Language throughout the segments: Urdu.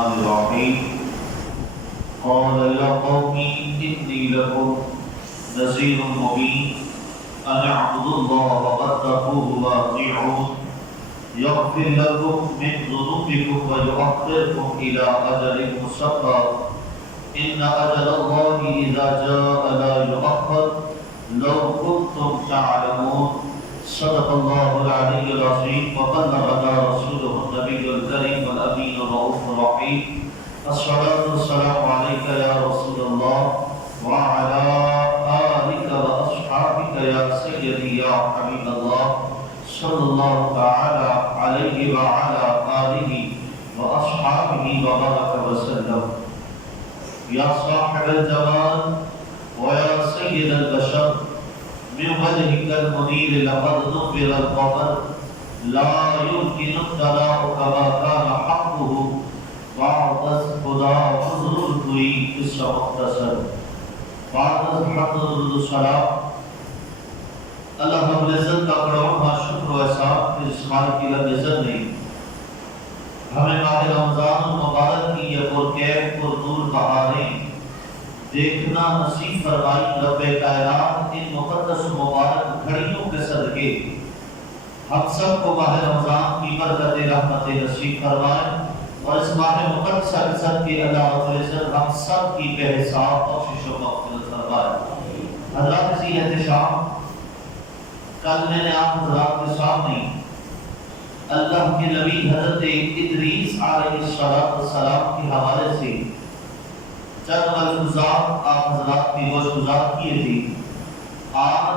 الرحمن الرحيم قال يا قوم إني لكم نذير مبين أن اعبدوا الله واتقوه وأطيعون يغفر لكم من ذنوبكم ويؤخركم إلى أجل مسمى إن أجل الله إذا جاء لا يؤخر لو كنتم تعلمون صدق الله العلي العظيم وبلغنا رسوله النبي الكريم والأمين الرؤوف الرحيم الصلاة والسلام عليك يا رسول الله وعلى آلك وأصحابك يا سيدي يا حبيب الله صلى الله تعالى عليه وعلى آله وأصحابه وبارك وسلم يا صاحب الجمال ويا سيد البشر من وجهك المنير لقد نبر القمر لا يمكن الثناء كما كان حقه بعد خدا حضور کوئی قصہ مختصر بعد الحمد للہ اللہ رب العزت کا کروڑواں شکر و احسان کہ اس مالک کی رب العزت نے ہمیں ماہ رمضان المبارک کی یہ پرکیف پردور بہاریں دیکھنا نصیب فرمائی رب کائنات ان مقدس و مبارک گھڑیوں کے صدقے ہم سب کو ماہ رمضان کی برکت رحمت نصیب فرمائے اور اس ماہ مقدسہ کے صدقے اللہ رب العزت ہم سب کی بے حساب بخشش و مغفرت فرمائے۔ حضرات سے احتشام کل میں نے آپ حضرات کے سامنے اللہ کے نبی حضرت ادریس علیہ السلام کے حوالے سے چند ملحوظات آپ حضرات کی گزار کیے تھے۔ آج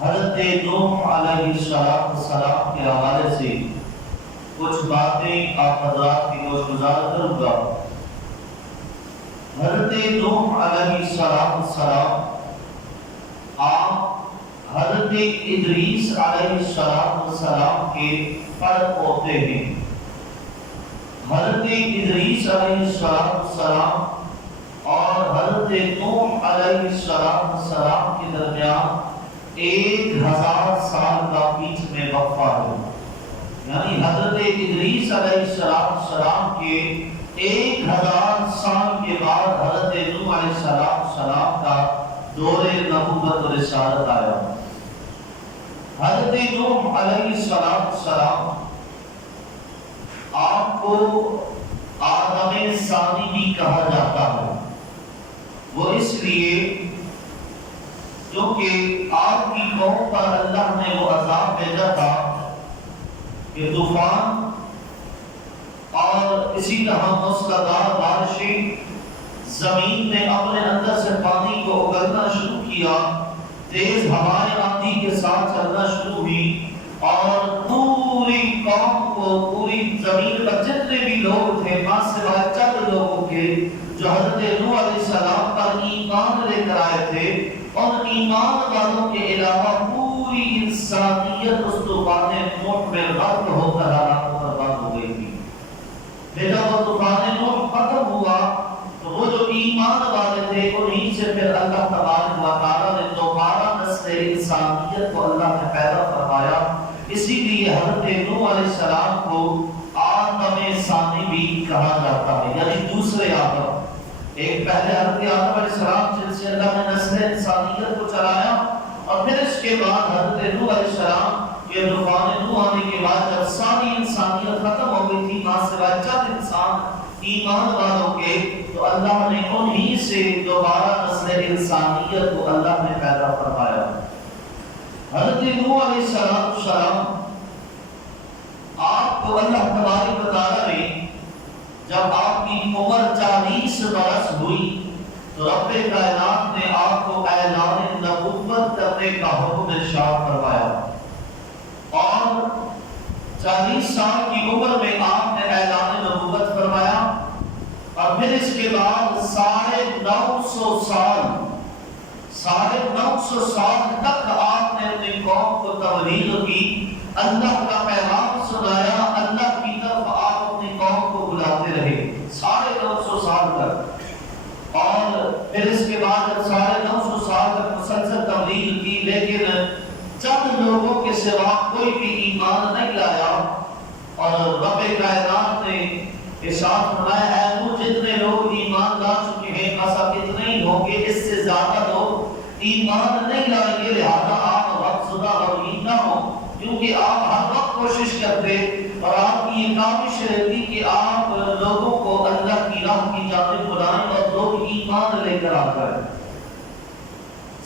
حضرت نوح علیہ السلام کے حوالے سے کچھ باتیں آپ حضرات کی گزار کروں گا۔ حضرت نوح علیہ السلام آپ حضرت ادریس علیہ السلام کے فرق ہوتے ہیں۔ حضرت ادریس علیہ السلام اور حضرت نوح علیہ السلام کے درمیان 1000 سال کا بیچ میں وقفہ ہے، یعنی حضرت ادریس علیہ السلام کے 1000 سال کے بعد حضرت نوح علیہ السلام کا دور نبوت و رسالت آیا۔ حضرت نوح علیہ السلام آپ کو آدم ثانی بھی کہا جاتا ہے، وہ اس لیے کیونکہ آپ کی قوم پر اللہ نے وہ عذاب بھیجا تھا کہ طوفان اور اسی طرح موسلادھار بارشیں زمین نے اپنے اندر سے پانی کو اگلنا شروع کیا، تیز ہوائیں آندھی کے ساتھ چلنا شروع ہوئی اور پوری قوم کو، پوری زمین پر جتنے بھی لوگ تھے ماں سوائے چند لوگوں کے جو حضرت نوح علیہ السلام پر ایمان لے کر آئے تھے، اور ایمان والوں کے علاوہ پوری انسانیت اس طوفان نوح میں غرق ہو کر ہلاک و برباد ہو گئی تھی۔ پھر جب وہ طوفان نوح ختم ہوا تو وہ جو ایمان والے تھے انہیں سے پھر اللہ تبارک و تعالیٰ نے دوبارہ نسل انسانیت کو اللہ نے پیدا فرمایا۔ اسی لیے حضرت نوح علیہ السلام کو آدم ثانی بھی کہا جاتا ہے، یعنی دوسرے آدم۔ ایک پہلے حضرت آدم علیہ السلام جن سے اللہ نے نسل انسانیت کو چلایا، اور پھر اس کے بعد حضرت نوح علیہ السلام کے طوفان نوح آنے کے بعد جب ساری انسانیت ختم ہو گئی تھی ماں سوائے چند انسان ایمان والوں کے، تو اللہ نے انہی سے دوبارہ نسل انسانیت کو اللہ نے پیدا فرمایا۔ حضرت نوح علیہ السلام آپ کو اللہ تبارک و تعالیٰ نے جب آپ کی عمر 40 برس ہوئی تو رب کائنات نے آپ کو اعلان نبوت کرنے کا حکم ارشاد فرمایا، اور 40 سال کی عمر میں آپ نے اعلان نبوت فرمایا، اور پھر اس کے بعد 950 سال تک آپ نے اپنی قوم کو تبلیغ کی، اللہ کا پیغام سنایا، اللہ کی طرف آپ اپنی قوم کو بلاتے رہے 950 سال تک۔ اور پھر اس کے بعد 950 سال تک مسلسل تبلیغ کی، لیکن چند لوگوں کے سوا کوئی بھی ایمان نہیں لایا، اور رب کائنات نے ارشاد فرمایا اے نوح جتنے لوگ ایمان لا چکے ہیں ایسا کتنے ہی ہوں گے اس سے زیادہ لوگ ایمان نہیں لائیں گے، لہذا آپ وقت زدہ غمگین نہ ہوں، کیونکہ آپ ہر وقت کوشش کرتے اور آپ کی یہ کاوش رہتی کہ آپ لوگوں کو اللہ کی راہ کی جانب بلائیں اور لوگ ایمان لے کر آ کر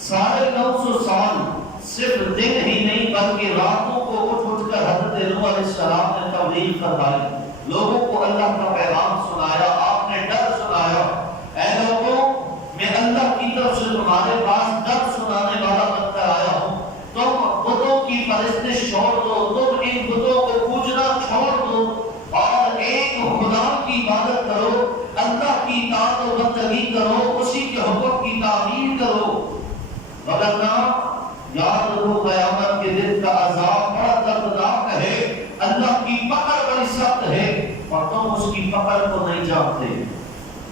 950 سال صرف دن ہی نہیں بلکہ راتوں کو اٹھ کر حضرت نوح علیہ السلام نے تبلیغ کروائی، لوگوں کو اللہ کا پیغام سنایا، آپ نے ڈر سنایا، اے لوگوں میں اللہ کی طرف سے تمہارے پاس ڈر سنانے والا بن کر آیا ہوں، تم بتوں کی پرستش چھوڑ دو، تم ان بتوں کو پوجنا چھوڑ دو اور ایک خدا کی عبادت کرو، اللہ کی اطاعت و بندگی کرو، اسی کے حکم کی تعمیل کرو، وگرنہ یاد رکھو قیامت کے دن کا عذاب بڑا دردناک ہے، اللہ کی پکڑ بڑی سخت ہے اور تم اس کی پکڑ کو نہیں جانتے۔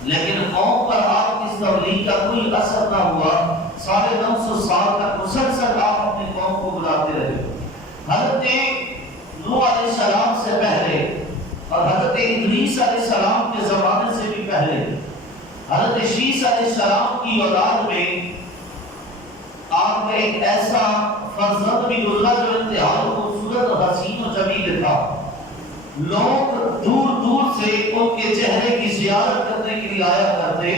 لیکن قوم پر آپ کی تبلیغ کا کوئی اثر نہ ہوا، 950 سال تک مسلسل آپ اپنی قوم کو بلاتے رہے۔ حضرت نوح علیہ السلام سے پہلے اور حضرت ادریس علیہ السلام کے زمانے سے بھی پہلے حضرت شیس علیہ السلام کی اولاد میں آپ کا ایک ایسا فرزند بھی گزرا جو انتہائی خوبصورت اور حسین و جمیل تھا، لوگ دور دور سے ان کے چہرے کی زیارت کرنے کے لیے آیا کرتے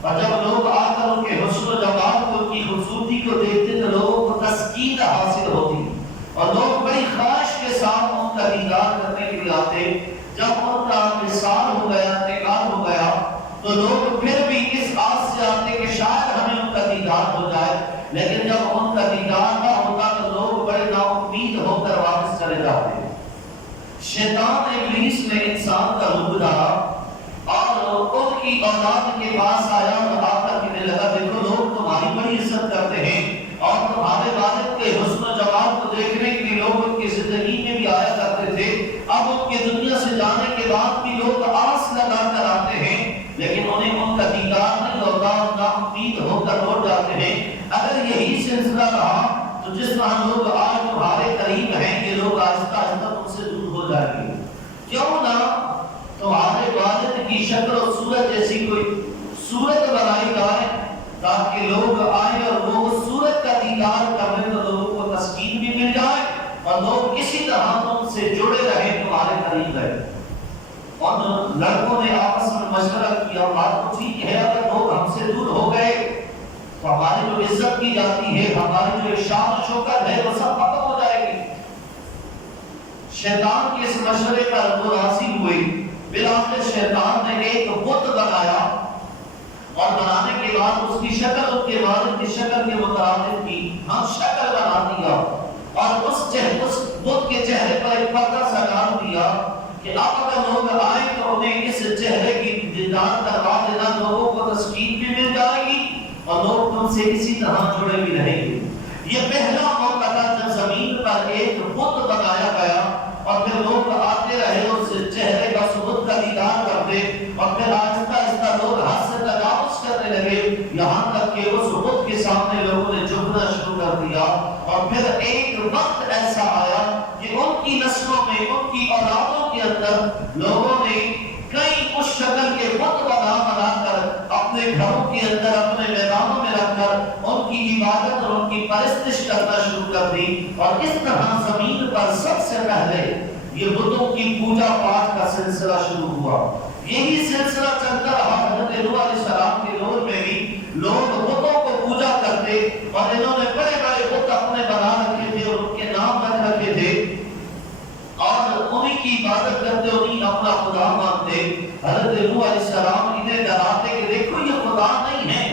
اور جب لوگ آ کر ان کے حسن و جمال کو، ان کی خوبصورتی کو دیکھتے تو لوگوں کو تسکین حاصل ہوتی اور لوگ بڑی خواہش کے ساتھ ان کا دیدار کرنے کے لیے آتے۔ جب ان کا وصال ہو گیا، انتقال ہو گیا تو لوگ پھر بھی اس آس سے آتے کہ شاید ہمیں ان کا دیدار ہو جائے، لیکن جب ان کا دیدار نہ ہوتا تو لوگ بڑے نا امید ہو کر واپس چلے جاتے۔ شیطان ابلیس نے انسان کا روپ دھارا اور ان کی اولاد کے پاس آیا اور آ کر کہنے لگا دیکھو لوگ تمہاری بڑی عزت کرتے ہیں اور تمہارے والد کے حسن و جمال کو دیکھنے کے لیے لوگ ان کی زندگی میں بھی آیا کرتے تھے، اب ان کے دنیا سے جانے کے بعد بھی لوگ آس لگا کر آتے ہیں لیکن انہیں ان کا دیدار نہیں ہوتا، نا امید ہو کر لوٹ جاتے ہیں۔ اگر یہی سلسلہ رہا تو جس طرح لوگ آج تمہارے قریب ہیں یہ لوگ آہستہ آہستہ تم سے دور ہو جائیں گے، کیوں نہ تمہارے والد کی شکل و صورت جیسی کوئی صورت بنائی جائے تاکہ لوگ آئیں اور وہ اس صورت کا دیدار کریں تو لوگوں کو تسکین بھی مل جائے اور لوگ اسی طرح تم سے جڑے رہیں، تمہارے قریب رہیں۔ اور لڑکوں نے آپس میں مشورہ کیا، بات تو ٹھیک ہے اگر لوگ ہم سے دور ہو گئے تو ہماری جو عزت کی جاتی ہے، ہماری جو شان و شوکت ہے وہ سب ختم ہو جائے گی۔ شیطان کے اس مشورے پر وہ راضی ہوئی، بالآخر شیطان نے ایک بت بنایا اور بنانے کے بعد اس کی شکل ان کے والد کی شکل کے مترادف کی، ہم شکل بنا دیا اور اس بت کے چہرے پر ایک پردہ سا ڈال دیا کہ اب اگر لوگ آئیں تو انہیں اس چہرے کی دیدار کروا دینا، لوگوں کو تسکین بھی مل جائے گی اور لوگ تم سے اسی طرح جڑے بھی رہیں گے۔ یہ پہلا موقع تھا جب زمین پر ایک بت بنایا گیا اور پھر لوگ آتے رہے اس چہرے کا بت کا دیدار کرتے اور پھر آہستہ آہستہ لوگ حد سے تجاوز کرنے لگے یہاں تک کہ اس بت کے سامنے لوگوں نے جھکنا شروع کر دیا اور پھر ایک وقت ایسا آیا کہ ان کی نسلوں میں، ان کی اولادوں کے اندر لوگوں نے کئی اس شکل کے بت بنا کر اپنے گھروں کے اندر، اپنے میدانوں میں رکھ کر ان کی عبادت اور ان کی پرستش کرنا شروع کر دی اور اس طرح زمین پر سب سے پہلے یہ بتوں کی پوجا پاٹ کا سلسلہ شروع ہوا۔ یہی سلسلہ چلتا رہا حضرت نوح علیہ السلام کے دور میں بھی لوگ بتوں کو پوجا کرتے اور انہوں نے بڑے بڑے بت اپنے بنا رکھے تھے اور ان کے نام رکھ رکھے تھے اور انہیں کی عبادت کرتے، انہیں اپنا خدا مانتے۔ حضرت نوح علیہ السلام انہیں ڈراتے کہ دیکھو یہ خدا نہیں ہے،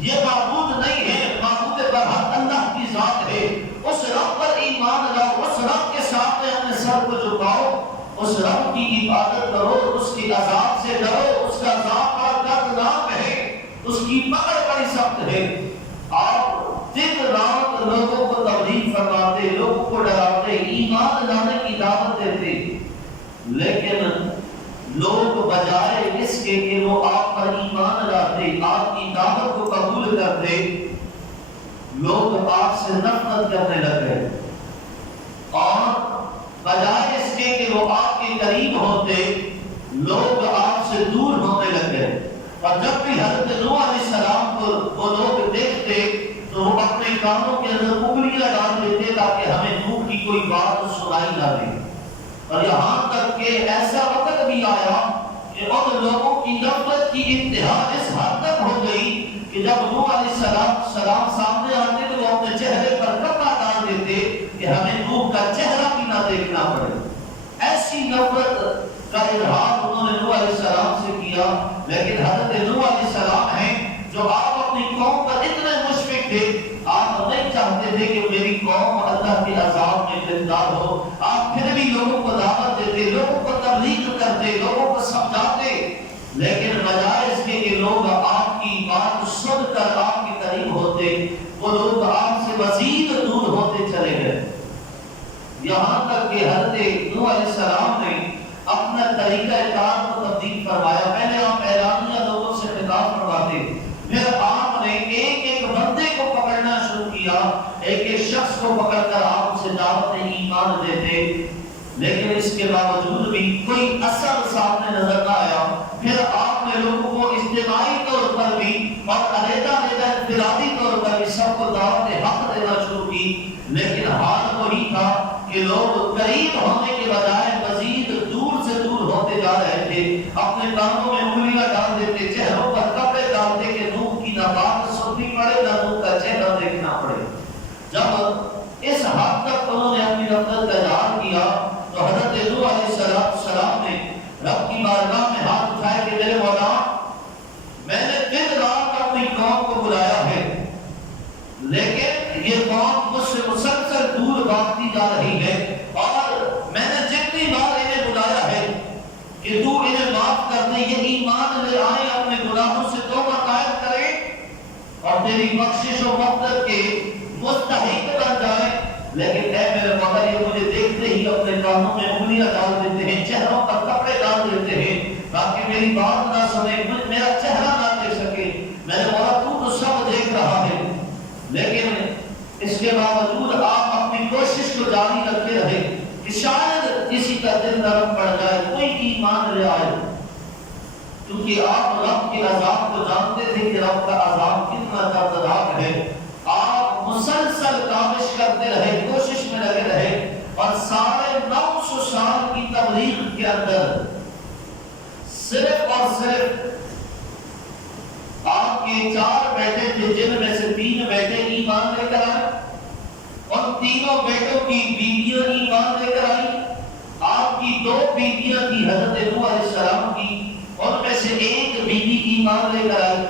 یہ معبود نہیں ہے، معبود برحق اللہ کی ذات ہے، اس رب پر ایمان لاؤ، اس رب کے سامنے اپنے سر کو جھکاؤ، اس رب کی عبادت کرو، اس کے عذاب سے ڈرو، اس کا عذاب بڑا دردناک ہے، اس کی پکڑ بڑی سخت ہے۔ آپ دن رات لوگوں کو تبلیغ فرماتے، لوگوں کو ڈراتے، ایمان لانے کی دعوت دیتے، لیکن لوگ بجائے اس کے کہ وہ آپ پر ایمان لاتے، آپ کی دعوت کو قبول کرتے، لوگ آپ سے نفرت کرنے لگے اور بجائے اس کے کہ کہ وہ آپ کے قریب ہوتے لوگ آپ سے دور ہونے لگے، اور جب بھی حضرت نوح علیہ السلام کو وہ لوگ دیکھتے تو وہ اپنے کانوں کے اندر انگلیاں ڈال دیتے تاکہ ہمیں نوح کی کوئی بات سنائی نہ دے۔ اور یہاں تک کہ ایسا وقت بھی آیا کہ ان لوگوں کی نفرت کی انتہا اس حد تک ہو گئی کہ جب نوح علیہ السلام سامنے آتے تو وہ اپنے چہرے پر کپڑا ڈال دیتے کہ ہمیں نوح کا چہرہ بھی نہ دیکھنا پڑے۔ ایسی نفرت کا اظہار انہوں نے نوح علیہ السلام سے کیا، لیکن حضرت نوح علیہ السلام ہیں جو آپ اپنی قوم پر اتنے مشفق تھے، آپ نہیں چاہتے تھے کہ میری قوم اللہ کے عذاب میں گرفتار ہو، آپ پھر بھی لوگوں کو دعوت دیتے، لوگوں کو تبلیغ کرتے، لوگوں کو سمجھاتے، لیکن بجائے اس کے کہ لوگ آپ کی بات سن کر آپ کے قریب ہوتے، وہ لوگ آپ سے مزید دور ہوتے چلے گئے۔ یہاں تک کہ حضرت نوح علیہ السلام نے اپنا طریقہ کار کو تبدیل فرمایا۔ پہلے آپ اعلانیہ لوگوں سے خطاب فرماتے، پھر آپ نے ایک ایک بندے کو پکڑنا شروع کیا، ایک ایک شخص کو پکڑ کر آپ سے دعوت ایمان دیتے، لیکن اس کے باوجود بھی کوئی اثر سامنے نظر نہ آیا۔ پھر آپ نے لوگوں کو اجتماعی طور پر بھی اور علیحدہ انفرادی طور پر بھی سب کو دعوت حق دینا شروع کی، لیکن حال وہی تھا کہ لوگ قریب ہونے کے بجائے مزید دور سے دور ہوتے جا رہے تھے، اپنے کانوں میں انگلیاں ڈال دیتے، چہروں پر کپڑے ڈالتے کہ نوح کی نہ بات سننی پڑے نہ نوح کا چہرہ دیکھنا پڑے۔ جب اس حد تک انہوں نے اپنی نفرت کا اظہار کیا تو حضرت نوح علیہ السلام نے رب کی بارگاہ میں ہاتھ اٹھائے کہ میرے مولا، میں نے دن رات اپنی قوم کو بلایا ہے، لیکن یہ قوم مجھ سے مسلسل دور بھاگتی جا رہی ہے، اور میں نے جتنی بار انہیں بلایا ہے کہ تو انہیں معاف کر دے، یہ ایمان لے آئے، اپنے گناہوں سے توبہ قائم کرے اور تیری بخشش و مغفرت کے مستحق بن جائے، لیکن اے میرے مولا یہ مجھے دیکھتے ہی اپنے کانوں میں انگلیاں ڈال دیتے ہیں، چہروں پر کپڑے ڈال دیتے ہیں تاکہ میری بات نہ سنے، میرا چہرہ نہ دیکھ سکے۔ میرے مولا تو سب دیکھ رہا ہے، لیکن اس کے باوجود آپ اپنی کوشش کو جاری رکھتے رہے کہ شاید کسی کا دل نرم پڑ جائے، کوئی ایمان لے آئے، کیونکہ آپ رب کے عذاب کو جانتے تھے کہ رب کا عذاب کتنا دردناک ہے۔ آپ مسلسل کاوش کرتے رہے، کوشش میں لگے رہے، اور سارے 900 سال کی تبلیغ کے اندر صرف اور صرف آپ کے 4 بیٹے تھے، جن میں سے 3 بیٹے ایمان لے کر آئے، اور تینوں بیٹوں کی بیویاں ایمان لے کر آئی۔ آپ کی 2 بیویاں تھی حضرت نوح علیہ السلام کی، ان میں سے ایک بیوی ایمان لے کر آئی،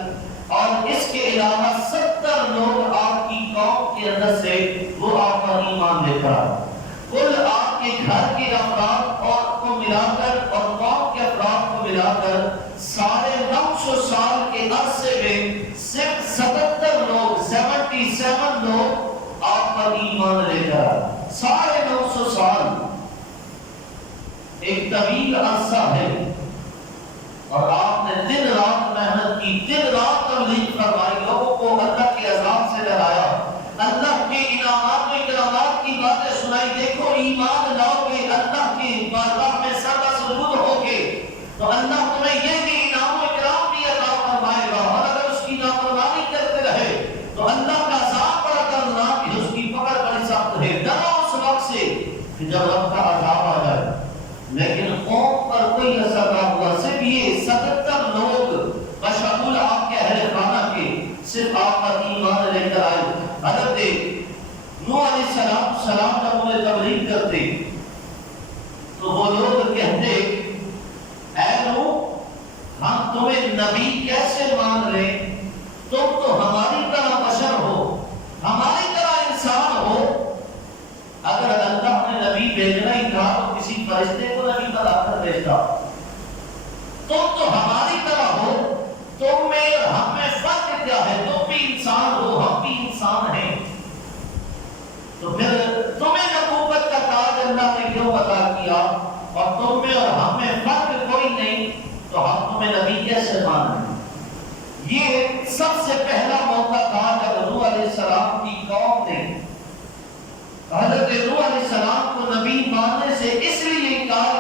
اور اس کے علاوہ 70 لوگ آپ کی قوم کے اندر سے وہ آپ کا ایمان لے کر آئے۔ کل آپ کے گھر کے افراد اور کو ملا کر اور قوم کے افراد کو ملا کر سارے 900 سال کے عرصے میں صرف 77 لوگ آپ پر ایمان لے کر آئے۔ سارے 900 سال ایک طویل عرصہ ہے، اور آپ نے دن رات محنت کی، دن رات تبلیغ فرمائی، لوگوں کو اللہ کے عذاب سے ڈرایا، اللہ کے انعامات و اکرامات کی باتیں سنائی۔ دیکھو ایمان لاؤ گے، اللہ کے بارگاہ میں سادہ سجود ہوگے تو اللہ تمہیں یہ بھی انعام و اکرام بھی عطا فرمائے گا، اور اگر اس کی نافرمانی کرتے رہے تو اللہ کا عذاب بڑا دردناک ہے، اس کی پکڑ بڑی سخت ہے۔ ڈرو اس وقت سے کہ جب رب کا عذاب آ جائے۔ لیکن قوم پر کوئی اثر نہ ہوا، صرف یہ 77 لوگ بشمول آپ کے اہل خانہ کے صرف آپ پر ایمان لے کر آئے۔ حضرت نوح علیہ السلام جب انہیں تبلیغ کرتے تو وہ لوگ کہتے، اے نوح، ہم تمہیں نبی کیسے مان لیں؟ تم تو ہماری طرح بشر ہو، ہماری طرح انسان ہو، اگر اللہ نے نبی بھیجنا ہی تھا تو کسی فرشتے کو نبی بنا کر بھیجتا۔ تم تو ہماری طرح ہو، تم میں اور ہم میں فرق کیا ہے؟ تم بھی انسان ہو، ہم بھی انسان ہیں، تو پھر تمہیں نبوت کا تاج اللہ نے کیوں عطا کیا؟ اور تم میں اور ہم میں فرق کوئی نہیں، تو ہم تمہیں نبی کیسے مانیں؟ یہ سب سے پہلا موقع تھا جب نوح علیہ السلام کی قوم نے حضرت نوح علیہ السلام کو نبی ماننے سے اس لیے انکار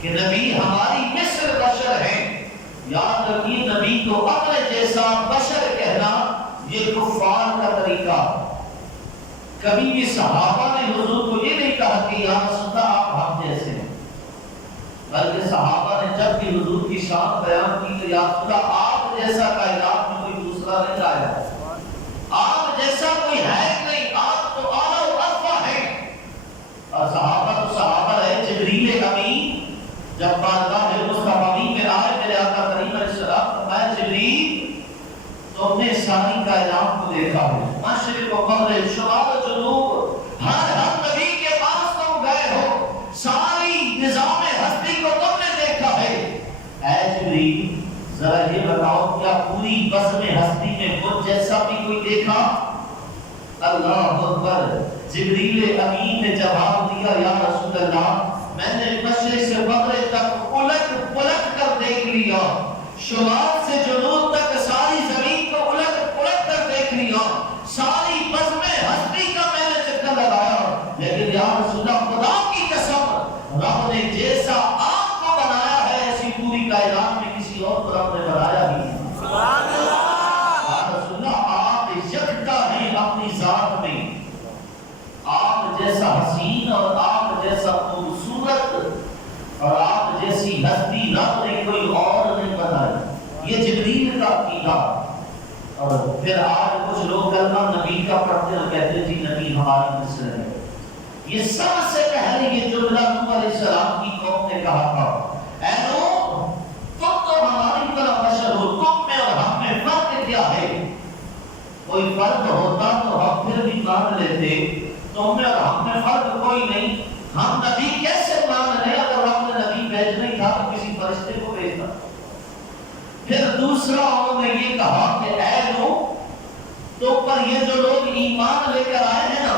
کہ نبی ہماری مثل بشر ہیں. یاد رکھیے نبی کو اپنے جیسا بشر کہنا یہ کفار کا طریقہ. کبھی بھی صحابہ نے حضور کو یہ نہیں کہا کہ یا رسول اللہ آپ ہم جیسے ہیں، بلکہ صحابہ نے جب بھی حضور کی شان بیان کی کہ یا رسول اللہ آپ جیسا کائنات میں کوئی دوسرا نہیں آیا، آپ جیسا کوئی ہے نہیں، آپ تو اعلیٰ و ارفع ہیں. اور صحابہ تو صحابہ ہے. جبریل امین جب بارگاہ مصطفی میں آئے میرے آقا کریم علیہ السلام فرمایا جبریل تم نے ساری کائنات کو دیکھا ہے، مشرق و مغرب شمال و جنوب، ہر نبی کے پاس تم گئے ہو، ساری نظام ہستی کو تم نے دیکھا ہے. اے جبریل ذرا یہ بتاؤ کیا پوری بزم ہستی میں مجھ جیسا بھی کوئی دیکھا؟ اللہ اکبر. جبریل امین نے جواب دیا یا رسول اللہ میں نے مشرق سے مغرب تک الٹ پلٹ کر دیکھ لیا، شمال سے جنوب تک ساری زمین کو الٹ پلٹ کر دیکھ لیا، ساری بزم ہستی کا میں نے چکر لگایا، لیکن یا رسول اللہ خدا کی قسم رب نے جیسا آپ کو بنایا ہے ایسی پوری کائنات میں کسی اور کو رب نے بنایا ہی. سبحان اللہ. یا رسول اللہ آپ یکتا ہیں اپنی ذات میں، آپ جیسا حسین اور آپ جیسا خوبصورت اور آپ جیسی ہستی رب نے کوئی اور نہیں بنائی. یہ جبریل کا عقیدہ. اور پھر آج کچھ لوگ کلمہ نبی کا پڑھتے اور کہتے جی نبی ہماری مثل ہے. یہ سب سے پہلے یہ جملہ نوح علیہ السلام کی قوم نے کہا تھا اے نوح تم تو ہماری طرح بشر ہو، تم میں اور ہم میں فرق کیا ہے؟ کوئی فرق ہوتا تو ہم پھر بھی مان لیتے، تم میں اور ہم میں فرق کوئی نہیں. ہم نبی کیسے مان لیں؟ اگر ہم نے نبی بھیج نہیں تھا تو کسی فرشتے کو بھیجتا. پھر دوسرا انہوں نے یہ کہا کہ اے نوح تو پر یہ جو لوگ ایمان لے کر آئے ہیں نا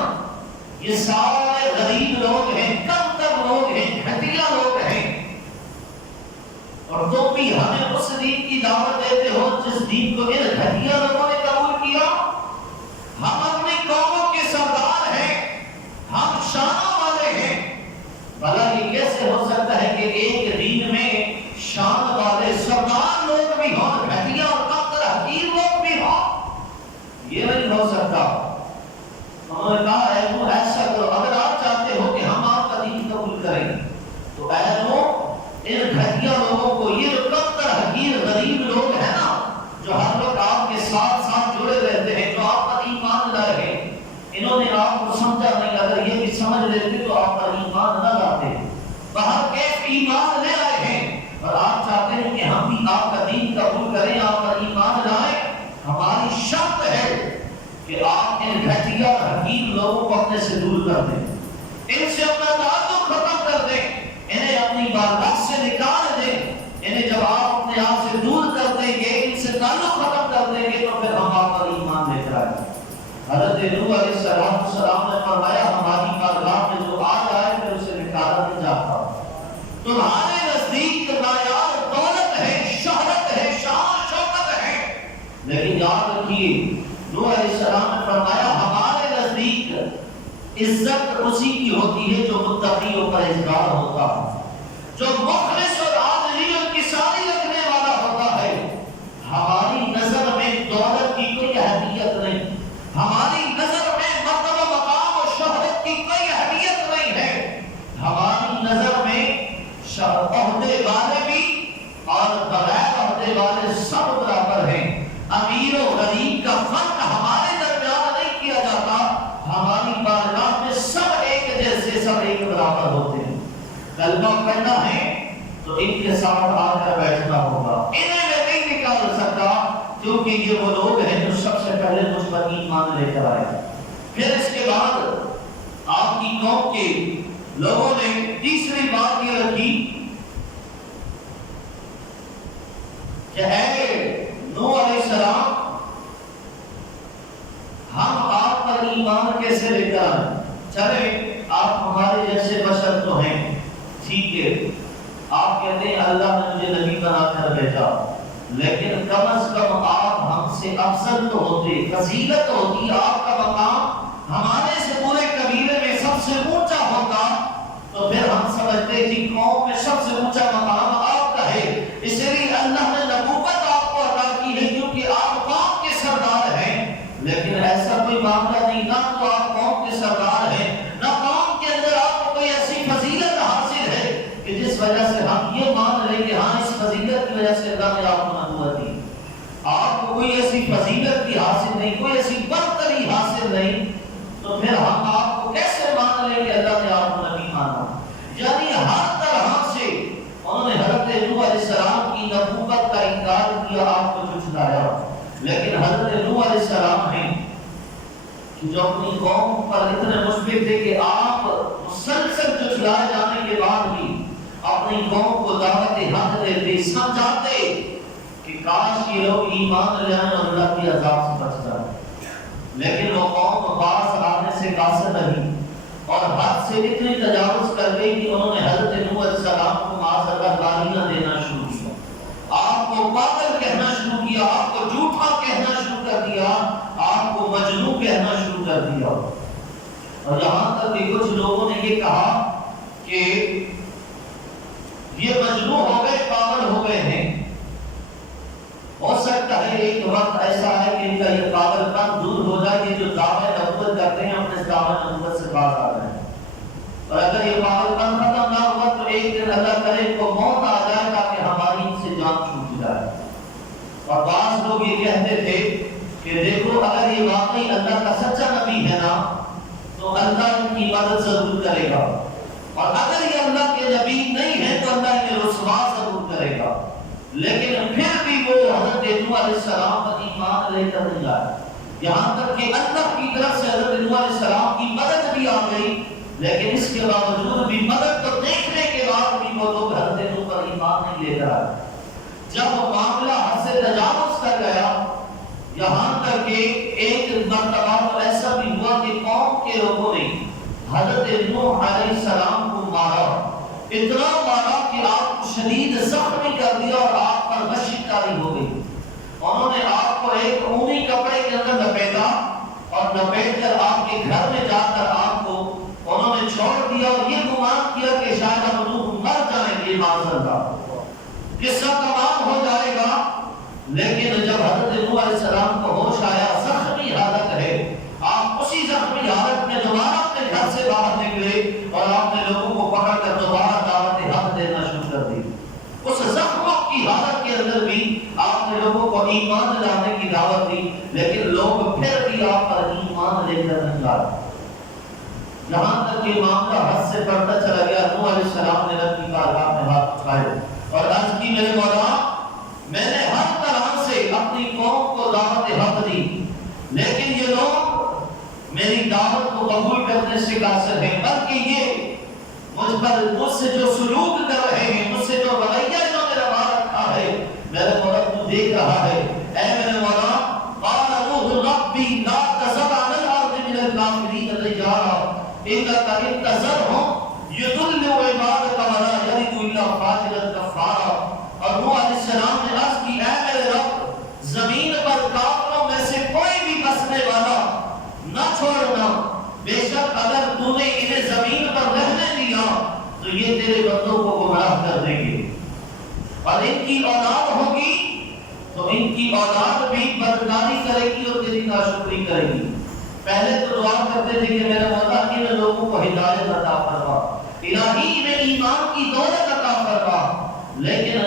یہ سارے غریب لوگ ہیں، کمتر لوگ ہیں، گھٹیا لوگ ہیں، اور تم بھی ہمیں اس دین کی دعوت دیتے ہو جس دین کو ان گھٹیا لوگوں نے قبول کیا. ہم اپنی قوموں کے سردار ہیں، ہم شانوں والے ہیں. بھلا یہ کیسے ہو سکتا ہے کہ ایک دین میں شان والے سردار لوگ بھی ہوں، گھٹیا اور کمتر حقیر لوگ بھی ہوں؟ یہ نہیں ہو سکتا. انہوں نے کہا اے نوح ایسا کرو، اگر آپ چاہتے ہو کہ ہم آپ کا دین قبول کریں تو اے نوح ان گھٹیا لوگوں کو، یہ جو کمتر حقیر غریب لوگ ہیں نا جو ہر وقت آپ کے ساتھ ساتھ جڑے رہتے ہیں، جو آپ پر ایمان لائے ہیں، انہوں نے آپ کو سمجھا نہیں. اگر یہ بھی سمجھ لیتے تو آپ پر ایمان نہ لاتے. باہر کیف ایمان لے آئے ہیں اور آپ چاہتے ہیں کہ ہم بھی آپ کا دین قبول کریں، آپ پر ایمان لائیں. ہماری شرط ہے کہ آپ ان گھٹیا اور حقیر لوگوں کو اپنے سے دور کر دیں، ان سے اپنا تعلق ختم کر دیں، انہیں اپنی بارگاہ سے نکال دیں. انہیں جب آپ اپنے آپ سے دور کر دیں گے، ان سے تعلق ختم کر دیں گے تو پھر ہم آپ پر ایمان لے کر آئیں. حضرت نوح علیہ السلام نے فرمایا ہماری بارگاہ میں جو آ جائے پھر اسے نکالا نہیں جاتا. تمہارے نزدیک نایاب دولت ہے، شہرت ہے، شان شوکت ہے، لیکن یاد رکھیے نوح علیہ السلام نے فرمایا ہمارے نزدیک عزت اسی کی ہوتی ہے جو متقی و پرہیزگار ہوتا ہے، جو مخلص اور عادلی اور کسانی رکھنے والا ہوتا ہے. ہماری نظر میں دولت کی کوئی اہمیت نہیں، ہماری نظر میں مرتبہ مقام و شہرت کی کوئی اہمیت نہیں ہے. ہماری نظر میں عہدے والے بھی اور بغیر عہدے والے سب برابر ہیں. امیر و غریب کا فرق ہمارے درمیان نہیں کیا جاتا. ہماری بارگاہ میں سب ایک جیسے، سب ایک برابر ہوتے ہیں. کلمہ پڑھنا ہے تو ان کے ساتھ آ کر بیٹھنا ہوگا، انہیں میں نہیں نکال سکتا کیونکہ یہ وہ لوگ ہیں جو سب سے پہلے مجھ پر ایمان لے کر آئے. پھر اس کے بعد آپ کی قوم کے لوگوں نے تیسری بات یہ رکھی کہ اے نوح علیہ السلام ہم آپ پر ایمان کیسے لے کر آئیں؟ چلے آپ ہمارے جیسے بشر تو ہیں، ٹھیک ہے، آپ کہتے ہیں اللہ نے مجھے نبی بنا کر بھیجا، لیکن کم از کم آپ ہم سے افضل تو ہوتے، فضیلت ہوتی، آپ کا مقام ہمارے سے پورے قبیلے میں سب سے اونچا ہوتا، تو پھر ہم سمجھتے کہ قوم میں سب سے اونچا مقام آپ کا ہے، اس لیے اللہ نے نبوت آپ کو عطا کی ہے کیونکہ آپ قوم کے سردار ہیں۔ لیکن ایسا کوئی معاملہ نہیں، نہ تو آپ قوم کے سردار ہیں، نہ قوم کے اندر آپ کو کوئی ایسی فضیلت حاصل ہے کہ جس وجہ سے ہم یہ مان لیں کہ ہاں اس فضیلت کی وجہ سے اللہ نے آپ کو نبوت دی۔ آپ کو کوئی ایسی فضیلت بھی حاصل نہیں، کوئی ایسی برتری حاصل نہیں، تو پھر ہم آپ کو کیسے مان لیں کہ اللہ نے آپ کو نبی مانا؟ یعنی ہر طرح سے انہوں نے حضرت نوح علیہ السلام کی نبوت کا انکار کیا، آپ کو جھٹلایا۔ لیکن حضرت نوح علیہ السلام ہیں جو اپنی قوم پر اتنے مشفق تھے کہ آپ مسلسل جھٹلائے جانے کے بعد بھی اپنی قوم کو دعوت حق دیتے، سمجھاتے کہ کاش یہ لوگ ایمان لے آئیں اور اللہ کی عذاب سے بچ جائیں۔ لیکن وہ قوم باز آنے سے قاصر رہی اور حد سے اتنی تجاوز کر گئی کہ انہوں نے حضرت نوح علیہ السلام کو معاذ اللہ گالیاں دینا شروع کیا، آپ کو پاگل کہنا شروع کیا، آپ کو جھوٹا کہنا شروع کر دیا، آپ کو مجنون کہنا شروع کر دیا۔ اور یہاں تک کہ کچھ لوگوں نے یہ کہا کہ یہ مجنون ہو گئے، پاگل ہو گئے ہیں، ہو سکتا ہے ایک وقت ایسا ہے کہ ان کا یہ پاگل پن دور ہو جائے، یہ جو دعوے نبوت کرتے ہیں اپنے دعوے نبوت سے باز آ جائیں، اور اگر یہ پاگل پن ختم نہ ہوا تو ایک دن اللہ کرے ان کو موت آ جائے تاکہ ہماری ان سے جان چھوٹ جائے۔ اور بعض لوگ یہ کہتے تھے کہ دیکھو اگر یہ واقعی اللہ کا سچا نبی ہے نا تو اللہ ان کی مدد ضرور کرے گا، اور اگر یہ اللہ کے نبی نہیں ہے تو اللہ انہیں رسوا ضرور کرے گا۔ لیکن پھر بھی وہ حضرت نوح علیہ السلام پر ایمان لے کر نہیں آئے، یہاں تک کہ اللہ کی طرف سے حضرت نوح علیہ السلام کی مدد بھی آ گئی، لیکن اس کے باوجود بھی مدد کو دیکھنے کے بعد بھی وہ لوگ حضرت نوح پر ایمان نہیں لے کر آئے۔ جب معاملہ حد سے تجاوز کر گیا، یہاں تک کہ ایک مرتبہ ایسا بھی ہوا کہ قوم کے لوگوں نے حضرت نوح علیہ السلام کو مارا، اتنا مارا کہ آپ کو شدید زخمی کر دیا اور آپ پر مشق کاری ہو گئی۔ انہوں نے آپ کو ایک اونی کپڑے کے اندر لپیٹا اور لپیٹ کر آپ کے گھر میں جا کر آپ کو انہوں نے چھوڑ دیا اور یہ گمان کیا کہ شاید ہم لوگ مر جائیں گے، معاذ اللہ کہ سب تمام ہو جائے گا۔ لیکن جب حضرت نوح علیہ السلام کو ہوش آیا، زخمی حالت ہے، آپ اسی زخمی حالت میں دوبارہ اپنے گھر سے باہر نکلے اور آپ نے لوگوں کو پکڑ کر دوبارہ دعوت حق دینا شروع کر دی۔ اس زخموں کی حالت کے اندر بھی آپ نے لوگوں کو ایمان لانے کی دعوت دی، لیکن لوگ پھر بھی آپ پر ایمان لے کر نہیں آئے۔ یہاں تک کہ معاملہ حد سے بڑھتا چلا گیا، نوح علیہ السلام نے رب کی بارگاہ میں ہاتھ اٹھائے اور عرض کی میرے مولا میں نے ہر طرح سے اپنی قوم کو دعوت حق دی، لیکن یہ لوگ میری دعوت کو قبول کرنے سے قاصر ہیں، بلکہ یہ مجھ سے جو سلوک کر رہے ہیں، مجھ سے جو رویہ انہوں نے روا رکھا ہے، میرے مولا تو دیکھ رہا ہے۔ اے میرے مولا قال نوح ربی لا تذر علی الارض من الکافرین رجالا انک ان تذرهم یضلوا عبادک ولا یلدوا الا فاجرا کفارا۔ اور نوح علیہ السلام نے عرض کی اے میرے رب زمین پر کافروں میں سے کوئی بھی بسنے والا نہ چھوڑنا، بے شک اگر تو نے انہیں زمین پر رہنے دیا تو یہ تیرے بندوں کو گمراہ کر دیں گے، اور ان کی اولاد ہوگی تو ان کی اولاد بھی بدکاری کرے گی اور تیری ناشکری کرے گی۔ پہلے تو دعا کرتے تھے کہ میرے مولا ان لوگوں کو ہدایت عطا فرما، الہی انہیں ایمان کی دولت عطا فرما، لیکن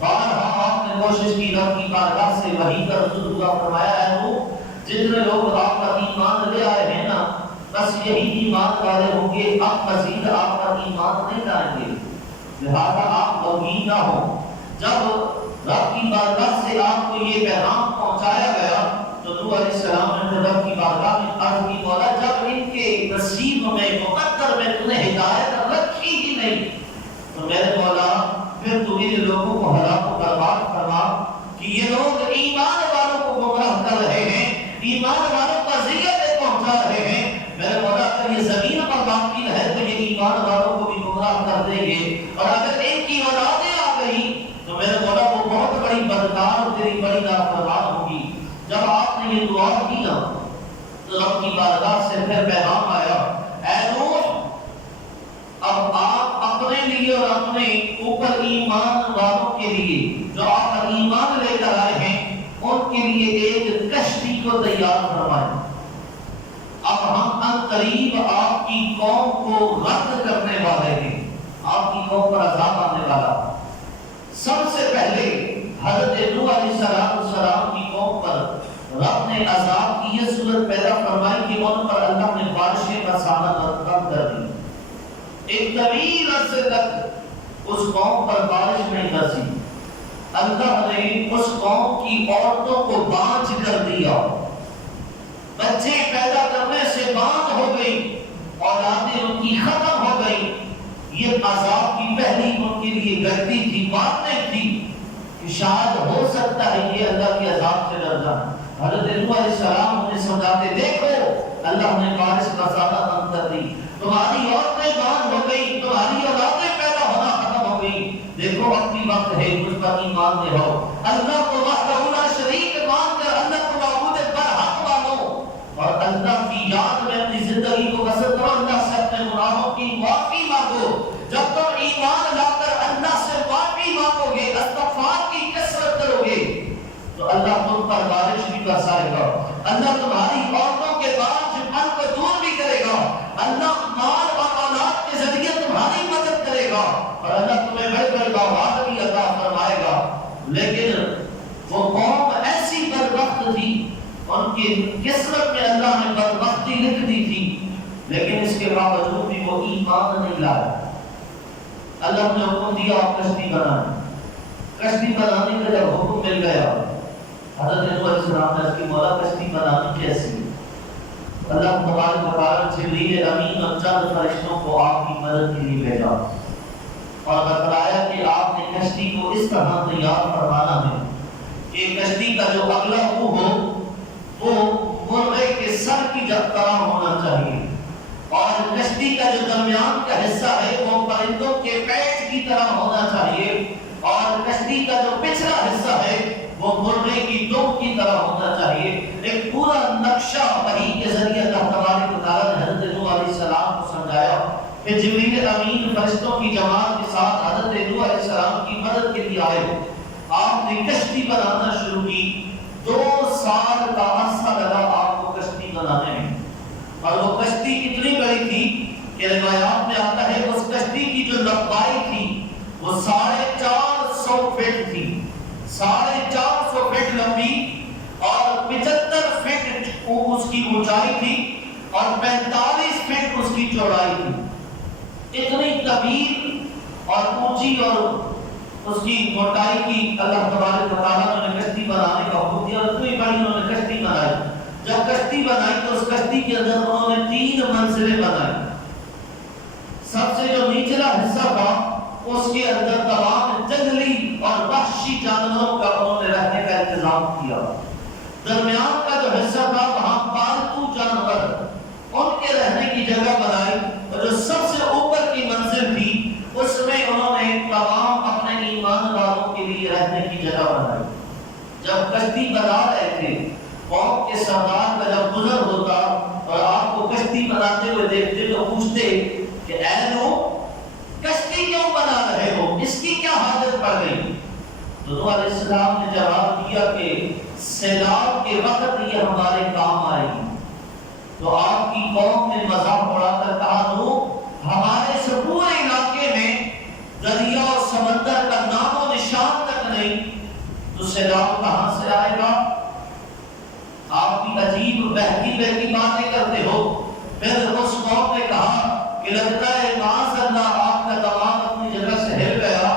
بارہا آپ نے کوشش کی رب کی بارگاہ سے وحی کا رسول دعا فرمایا ہے وہ جتنے لوگ آپ پر ایمان لے آئے ہیں نا بس یہی ایمان والے ہوں گے، اب مزید آپ پر ایمان نہیں لائیں گے، لہذا آپ غمگین نہ ہوں۔ جب رب کی بارگاہ سے آپ کو یہ پیغام پہنچایا گیا تو نوح علیہ السلام نے رب کی بارگاہ میں عرض کی مولا جب ان کے نصیب میں مقدر میں تو نے ہدایت رکھی ہی نہیں تو میرے مولا پھر تو ان لوگوں کو ہلاک و برباد فرما کہ یہ لوگ ایمان والوں کو گمراہ کر رہے ہیں، ایمان والوں کو اذیتیں پہنچا رہے ہیں۔ میرے مولا اگر یہ زمین پر باقی ہے تو یہ ایمان والوں کو بھی گمراہ کر دیں گے، اور اگر ان کی اولادیں آ گئی تو میرے مولا وہ بہت بڑی بدکار اور تیری بڑی نافرمان ہوگی۔ جب آپ نے یہ دعا کی نا تو رب کی بارگاہ سے پھر پیغام آیا اے نوح اب آپ اپنے لیے اور اپنے اوپر ایمان والوں کے لیے جو آپ ایمان لے کر آئے ہیں ان کے لیے ایک کشتی کو تیار فرمائیں۔ اب ہم ان قریب آپ کی قوم کو رد کرنے والے ہیں، آپ کی قوم پر عذاب آنے والا۔ سب سے پہلے حضرت نوح علیہ السلام کی قوم پر رب نے عذاب کی یہ صورت پیدا فرمائی کہ ان پر اللہ نے بارشیں برسانا بند کر دی۔ ایک طویل عرصے تک اس قوم پر بارش نہیں برسی۔ اللہ نے اس قوم کی عورتوں کو بانجھ کر دیا، بچے پیدا کرنے سے بانجھ ہو گئی، اولادیں ان کی ختم ہو گئی۔ یہ عذاب کی پہلی ان کے لیے گھٹتی تھی، بات نہیں تھی کہ شاید ہو سکتا ہے یہ اللہ کے عذاب سے ڈر جائیں۔ حضرت نوح علیہ السلام انہیں سمجھاتے، دیکھو اللہ نے بارش برسانا بند کر دی، تمہاری عورتیں بانجھ ہو گئی، تمہاری اولادیں پیدا ہونا ختم ہو گئی، دیکھو اپنی وقت ہے مجھ پر ایمان لے آؤ، اللہ کو وحدہ لا شریک مان کر اللہ کو معبود برحق مانو اور اللہ کی یاد میں اپنی زندگی کو بسر کرو، اللہ سے اپنے گناہوں کی معافی مانگو۔ جب تم ایمان لا کر اللہ سے معافی مانگو گے، استغفار کی کثرت کرو گے تو اللہ تم پر بارش بھی برسائے گا، اللہ تمہاری عورتوں کے بانجھ پن کو دور بھی کرے گا، اللہ مال اور اولاد کے ذریعے تمہاری مدد کرے گا اور اللہ تمہیں بڑے بڑے باغات بھی عطا فرمائے گا۔ لیکن وہ قوم ایسی بدبخت تھی، ان کی قسمت میں اللہ نے بدبختی لکھ دی تھی، لیکن اس کے باوجود بھی وہ ایمان نہیں لائے۔ اللہ نے حکم دیا آپ کشتی بنائیں، کشتی بنانے کا جب حکم مل گیا حضرت نوح علیہ السلام نے اس کی مولا کشتی بنانی کیسی؟ اللہ تبارک و تعالی جبریل امین اور چند فرشتوں کو آپ کی مدد کے لیے بھیجا اور بتلایا کہ آپ نے کشتی کو اس طرح تیار فرمانا ہے کہ کشتی کا جو اگلا منہ ہو وہ مرغے کے سر کی طرح ہونا چاہیے اور کشتی کا جو درمیان کا حصہ ہے وہ پرندوں کے پیٹ کی طرح ہونا چاہیے اور کشتی کا جو پچھلا حصہ ہے وہ مرغے کی دم کی طرح ہونا چاہیے۔ ایک پورا نقشہ وحی کے ذریعے اللہ تبارک و تعالی نے حضرت نوح علیہ السلام کو سمجھایا۔ پھر جبریل امین فرشتوں کی جماعت کے ساتھ حضرت نوح علیہ السلام کی مدد کے لیے آئے، آپ نے کشتی بنانا شروع کی۔ 2 سال کا عرصہ لگا آپ کو کشتی بنانے میں اور وہ کشتی اتنی بڑی تھی کہ روایات میں آتا ہے اس کشتی کی جو لمبائی تھی وہ 450 فٹ تھی، 450 فٹ لمبی اور 75 فٹ اس کی اونچائی تھی اور 45 فٹ اس کی چوڑائی تھی۔ اتنی طویل اور اونچی اور اس کی موٹائی کی اللہ تبارک و تعالیٰ نے کشتی بنانے کا حکم دیا اور اتنی بڑی انہوں نے کشتی بنائی۔ جب کشتی بنائی تو اس کشتی کے اندر انہوں نے 3 منزلیں بنائی۔ سب سے جو نچلا حصہ تھا اس کے اندر تمام جنگلی اور وحشی جانوروں کا انہوں نے رہنے کا انتظام کیا۔ درمیان کا جو حصہ تھا وہاں پالتو جانور ان کے رہنے کی جگہ بنائی اور جو سب سے اوپر کی منزل تھی اس میں انہوں نے تمام اپنے ایمان والوں کے لیے رہنے کی جگہ بنائی۔ جب کشتی بنا رہے تھے قوم کے سردار کا جب گزر ہوتا اور آپ کو کشتی بناتے ہوئے دیکھتے تو پوچھتے کہ اے نوح کشتی کیوں بنا رہے ہو، اس کی کیا حاجت پڑ گئی؟ تو نوح علیہ السلام نے جواب دیا کہ سیلاب کے وقت یہ ہمارے کام آئے گی۔ تو آپ کی قوم نے مذاق اڑا کر کہا نوح ہمارے اس پورے علاقے میں دریا اور سمندر کا نام و نشان تک نہیں، تو سیلاب کہاں سے آئے گا؟ آپ کی عجیب بہتی باتیں کرتے ہو۔ پھر اس قوم نے کہا کہ لگتا ہے معاذ اللہ آپ کا دماغ اپنی جگہ سے ہل گیا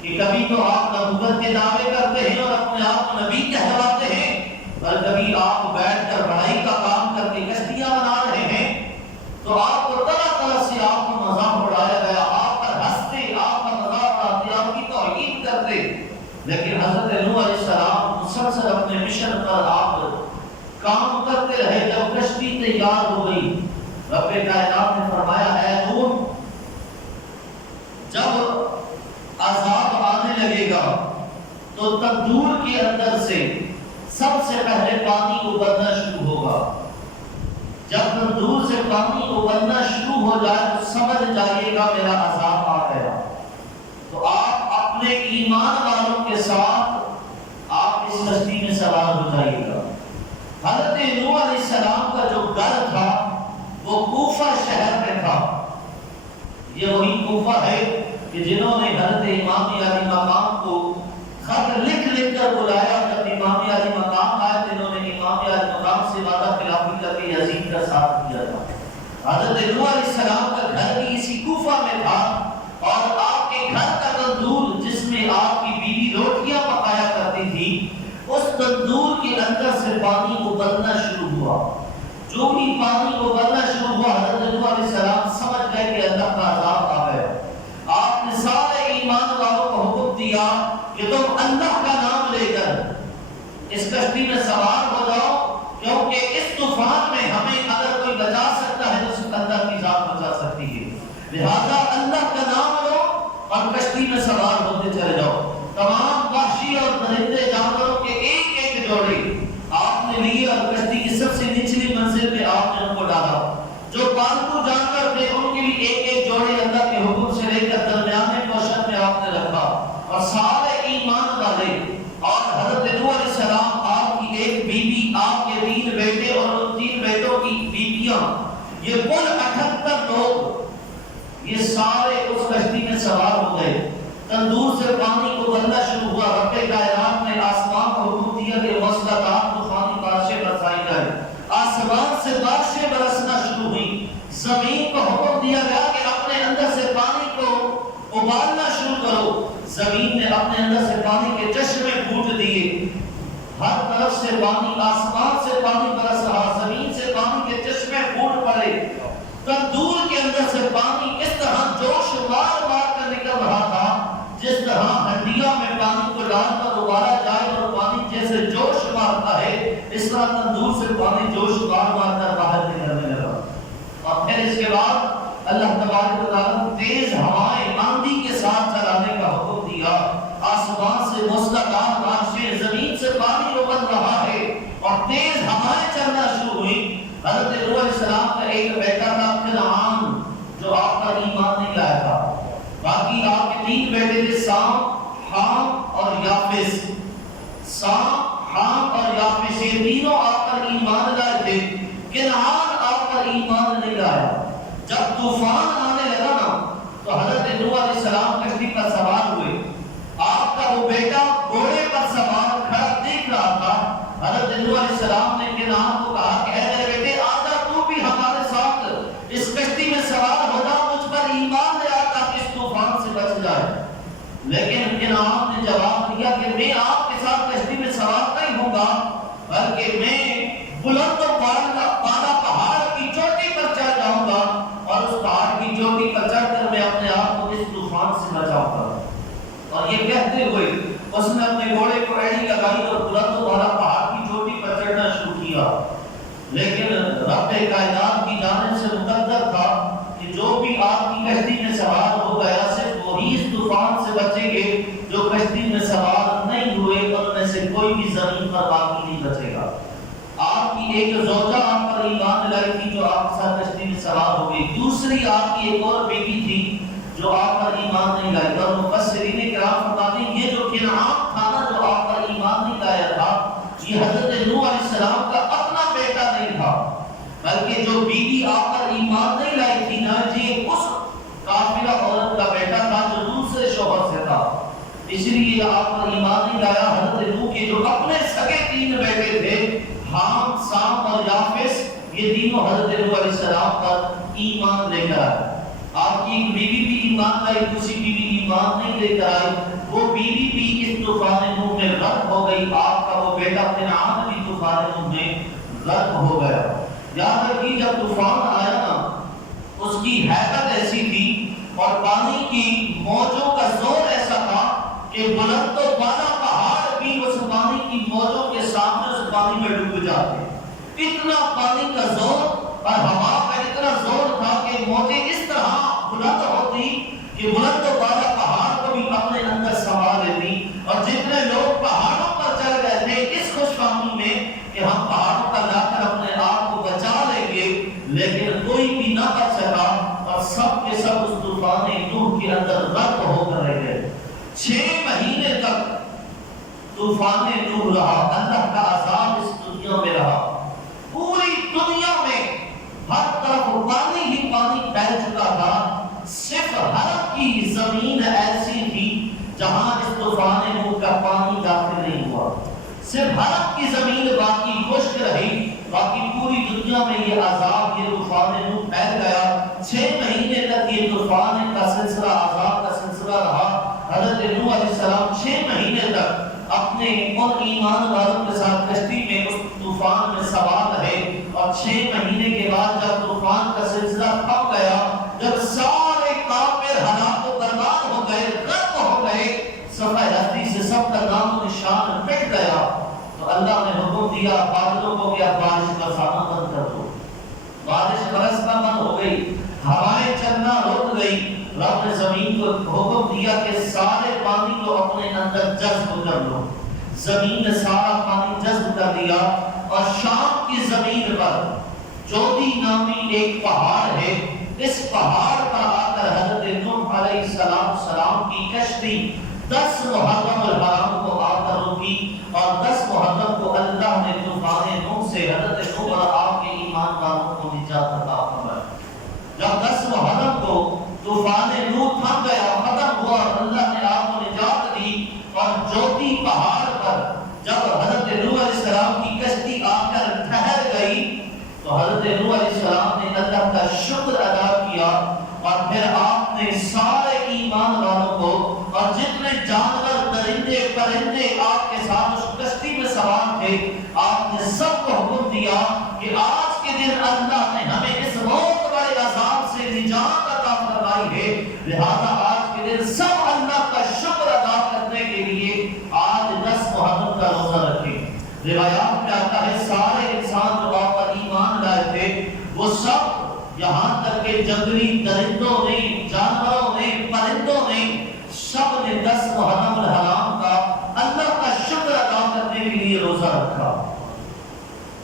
کہ کبھی تو آپ نبوت کے دعوے کرتے ہیں اور اپنے آپ کو نبی کہلاتے ہیں اور کبھی آپ بیٹھ کر بڑائی کا کام کر کے کشتیاں بنا رہے ہیں۔ تو آپ کو طرح طرح سے آپ کو مذاق اڑایا گیا، آپ پر ہنستے، آپ کا مذاق اڑاتے، آپ کی توہین کرتے۔ لیکن حضرت نوح علیہ السلام مسلسل اپنے مشن پر آپ کام کرتے رہے۔ جب کشتی تیار ہو گئی رب کائنات نے فرمایا اے نوح جب عذاب آنے لگے گا تو تندور کے اندر سے سب سے پہلے پانی ابلنا شروع ہوگا۔ جب تندور سے پانی ابلنا شروع ہو جائے تو سمجھ جائیے گا میرا عذاب آ گیا۔ تو آپ اپنے ایمان والوں کے ساتھ آپ اس کشتی میں سوار ہو جائیے گا۔ حضرت نوح علیہ السلام کا جو گھر تھا وہ کوفہ شہر میں تھا۔ یہ وہی کوفہ ہے کہ جنہوں نے حضرت امام علی مقام کو خط لکھ کر بلایا، جب امام علی مقام آئے تو انہوں نے امام علی مقام سے وعدہ خلافی کر کے یزید کا ساتھ دیا تھا۔ حضرت نوح علیہ السلام کا گھر بھی اسی کوفہ میں تھا، اور آپ کے گھر کا تندور جس میں آپ کی بیوی روٹیاں پکایا کرتی تھی، اس تندور کے اندر سے پانی ابلنا شروع ہوا۔ جو بھی پانی ابلنا شروع ہوا، حضرت نوح علیہ السلام سمجھ گئے کہ اللہ کا عذاب آ گیا۔ آپ نے سارے ایمان والوں کو حکم دیا کہ تم اللہ کا نام لے کر اس کشتی میں سوار ہو جاؤ، کیونکہ اس طوفان میں ہمیں اگر کوئی بچا سکتا ہے تو اللہ کی ذات بچا سکتی ہے۔ لہذا اللہ کا نام لو اور کشتی میں سوار ہوتے چلے جاؤ۔ تمام وحشی اور درندے جانوروں کے ایک ایک جوڑے آپ نے لیے اور کشتی کی سب سے نچلی منزل پہ آپ نے ان کو ڈالا۔ جو پالتو جانور تھے ان کے لیے ایک ایک جوڑے اللہ کے حکم سے لے کر درمیانے پوشن میں آپ نے رکھا، اور سارے ایمان والے اور حضرت نوح علیہ السلام، آپ کی ایک بیوی، آپ کے 3 بیٹے اور ان 3 بیٹوں کی بیویاں، یہ کل 78 لوگ، یہ سارے اس کشتی میں سوار ہو گئے۔ تندور سے پانی کو ابلنا شروع ہوا۔ رب کائنات نے آسمان کو حکم دیا کہ موسلادھار طوفانی بارشیں برسائی جائیں۔ آسمان سے بارشیں برسنا شروع ہوئی۔ زمین کو حکم دیا گیا کہ اپنے اندر سے پانی کو ابالنا شروع کرو۔ زمین نے اپنے اندر سے پانی کے چشمے پھوٹ دیے۔ ہر طرف سے پانی، آسمان سے پانی برس رہا، زمین سے پانی کے چشمے پھوٹ پڑے۔ تندور کے اندر سے پانی اس طرح جوش مار مار کر نکل رہا تھا جس طرح ہنڈیوں میں پانی کو ڈال کر ابالا جائے اور پانی جیسے جوش مارتا ہے، اس طرح تندور سے پانی جوش مار مار کر باہر نکلنے لگا۔ اور پھر اس کے بعد اللہ تبارک و تعالیٰ تیز ہوائیں آندھی کے ساتھ چلانے کا حکم دیا۔ آسمان سے موسلادھار بارشیں، زمین سے پانی ابل رہا ہے اور تیز ہوائیں چلنا شروع ہوئی۔ حضرت نوح علیہ السلام کا ایک بیٹا تھا کنعان، جو آپ کا ایمان نہیں لایا تھا۔ باقی آپ کے 3 بیٹے تھے، سام، حام اور یافس۔ سام، حام اور یافس، یہ تینوں آپ پر ایمان لائے تھے۔ کنعان آپ پر ایمان نہیں لایا۔ جب طوفان آنے لگا نا تو حضرت نوح علیہ السلام کشتی پر سوار ہوئے۔ آپ کا وہ بیٹا گھوڑے پر سوار کھڑا دیکھ رہا تھا۔ حضرت نوح علیہ السلام نے کنعان کو کہا کہ اے میرے بیٹے، آجا تو بھی ہمارے ساتھ اس کشتی میں سوار ہو جا، مجھ پر ایمان لے آ تاکہ اس طوفان سے بچ جائے۔ لیکن کنعان نے جواب دیا کہ میں آپ کے ساتھ کشتی میں سوار نہیں ہوں گا، بلکہ میں بلند و بالا پہاڑ کی چوٹی پر چڑھ جاؤں گا، اور اس پہاڑ کی چوٹی پر چڑھ کر میں اپنے آپ کو اس طوفان سے بچاؤں گا۔ اور یہ کہتے ہوئے اس نے اپنے گھوڑے کو ایڑی لگائی اور بلند و بالا پہاڑ کی چوٹی پر چڑھنا شروع کیا۔ لیکن رب کائنات کی جانب سے مقدر تھا کہ جو بھی آپ کی کشتی میں سوار ہو گیا صرف وہی اس طوفان سے بچیں گے، جو کشتی میں سوار نہیں ہوئے ان میں سے کوئی بھی زمین پر باقی نہیں بچے گا۔ آپ کی ایک زوجہ آپ پر ایمان لائی تھی جو آپ کے ساتھ کشتی میں سوار ہو گئی، دوسری آپ کی ایک اور بیٹی تھی جو آپ پر ایمان نہیں لائی۔ اور مفسرین کرام فرماتے ہیں یہ جو کنعان تھا نا، جو آپ پر ایمان نہیں لایا تھا، یہ حضرت نوح علیہ السلام کا اپنا بیٹا نہیں تھا، بلکہ جو بیوی آپ پر ایمان نہیں لائی تھی نا، یہ اس کافرہ عورت کا بیٹا تھا جو دوسرے شوہر سے تھا۔ اس لیے آپ پر ایمان نہیں لایا۔ حضرت نوح کے جو اپنے سگے 3 بیٹے تھے، حام، سام اور یافس، یہ تینوں حضرت نوح علیہ السلام پر ایمان لے کر آئے۔ آپ کی ایک بیوی بھی ایمان لائی، دوسری بیوی ایمان نہیں لے کر آئی، وہ بیوی بھی اس طوفان نوح میں غرق ہو گئی۔ آپ کا وہ بیٹا کنعان بھی طوفان نوح میں غرق ہو گیا۔ یاد رکھیے جب طوفان آیا نا، اس کی حیبت ایسی تھی اور پانی کی موجوں کا زور ایسا تھا کہ بلند و بالا پہاڑ بھی اس پانی کی موجوں کے سامنے اس پانی میں ڈوب جاتے۔ اتنا پانی کا زور اور ہوا کا اتنا زور تھا کہ موجیں اس طرح بلند ہوتی کہ بلند و بالا پہاڑ کو بھی اپنے اندر سما لیتی۔ اور جتنے لوگ پہاڑوں پر چڑھ گئے تھے اس خوش فہمی میں کہ ہم پہاڑوں پر جا کر اپنے آپ کو بچا لیں گے، لیکن کوئی بھی نہ بچ سکا اور سب کے سب اس طوفان نوح کے اندر غرق ہو کر رہ گئے۔ 6 طوفان نوح رہا، اللہ کا عذاب اس دنیا میں رہا، پوری دنیا میں ہر طرف پانی ہی پانی پھیل چکا تھا، صرف حرم کی زمین ایسی تھی جہاں اس طوفان نوح کا پانی داخل نہیں ہوا، صرف حرم کی زمین باقی خشک رہی، باقی پوری دنیا میں یہ عذاب، یہ طوفان نوح پھیل گیا۔ 6 مہینے تک یہ طوفان کا سلسلہ، عذاب کا سلسلہ رہا۔ حضرت نوح علیہ السلام 6 مہینے تک اپنے ان ایمان والوں کے ساتھ کشتی میں اس طوفان میں سوار رہے، اور 6 مہینے کے بعد جب طوفان کا سلسلہ تھم گیا، جب سارے کافر ہلاک و برباد ہو گئے، غرق ہو گئے، صفحہ ہستی سے سب کا نام و نشان مٹ گیا، تو اللہ نے حکم دیا بادلوں کو کہ اب بارش برسانا بند کر دو۔ بارش برسنا بند ہو گئی، ہوائیں چلنا رک گئی۔ رب نے زمین کو حکم دیا کہ سارے پانی کو اپنے اندر جذب کر لو۔ زمین نے سارا پانی جذب کر لیا، اور شام کی زمین پر جودی نامی ایک پہاڑ ہے، اس پہاڑ پر آ کر حضرت نوح علیہ السلام کی کشتی 10 محرم الحرام کو آ کر رکی، اور 10 محرم کو اللہ نے طوفان نوح سے حضرت نوح اور آپ کے ایمان والوں کو نجات عطا فرمائی۔ جب 10 محرم کو طوفان نوح تھم گیا، ختم ہوا، اللہ نے آپ کو نجات دی، اور جوتی پہاڑ پر جب حضرت نوح علیہ السلام کی کشتی آ کر ٹھہر گئی، تو حضرت نوح علیہ السلام نے اللہ کا شکر ادا کیا، اور پھر آپ نے سارے ایمان والوں کو اور جتنے جانور، درندے، پرندے آپ کے ساتھ اس کشتی میں سوار تھے، آپ نے سب کو حکم دیا کہ آج کے دن اللہ نے ہمیں اس بہت بڑے عذاب سے نجات عطا فرمائی ہے، لہذا آج کے دن سب اللہ کا شکر ادا کرنے کے لیے آج 10 محرم کا روزہ رکھیں۔ روایات میں آتا ہے سارے انسان جو آپ پر ایمان لائے تھے، وہ سب یہاں تک کہ جنگلی درندوں نے، جانوروں نے، پرندوں نے، سب نے 10 محرم الحرام کا اللہ کا شکر ادا کرنے کے لیے روزہ رکھا۔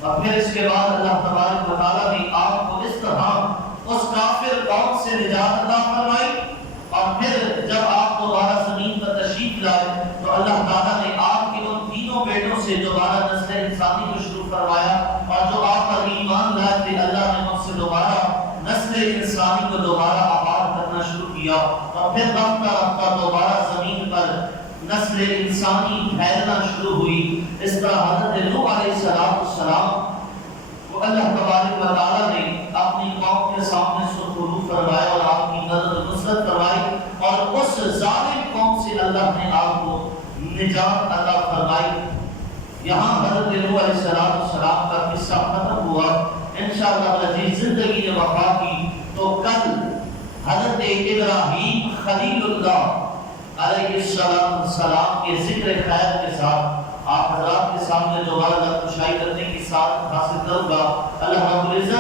اور پھر اس کے بعد اللہ تبارک و تعالیٰ نے آپ کو اس طرح اس کافر قوم سے نجات عطا فرمائی، اور پھر جب آپ دوبارہ زمین پر تشریف لائے تو اللہ تعالیٰ نے آپ کے ان تینوں بیٹوں سے دوبارہ نسل انسانی کو شروع فرمایا، اور جو آپ پر ایمان لائے تھے اللہ نے ان سے دوبارہ نسل انسانی کو دوبارہ آباد کرنا شروع کیا، اور پھر رفتہ رفتہ دوبارہ زمین پر نسل انسانی پھیلنا شروع ہوئی۔ اس طرح حضرت نوح علیہ السلام کو اللہ تبارک و تعالیٰ نے اپنی قوم کے سامنے سرخرو فرمایا، اور آپ کی مدد نصرت فرمائی، اور اس ظالم قوم سے اللہ نے آپ کو نجات عطا فرمائی۔ یہاں حضرت نوح علیہ السلام کا قصہ ختم ہوا۔ انشاءاللہ العزیز زندگی نے وفا کی تو کل حضرت ابراہیم خلیل اللہ علیہ السلام کے ذکر خیر کے ساتھ آپ حضرات کے سامنے دوبارہ نشائی کرنے کی ساتھ حاصل کروں گا۔ اللہ رب العزت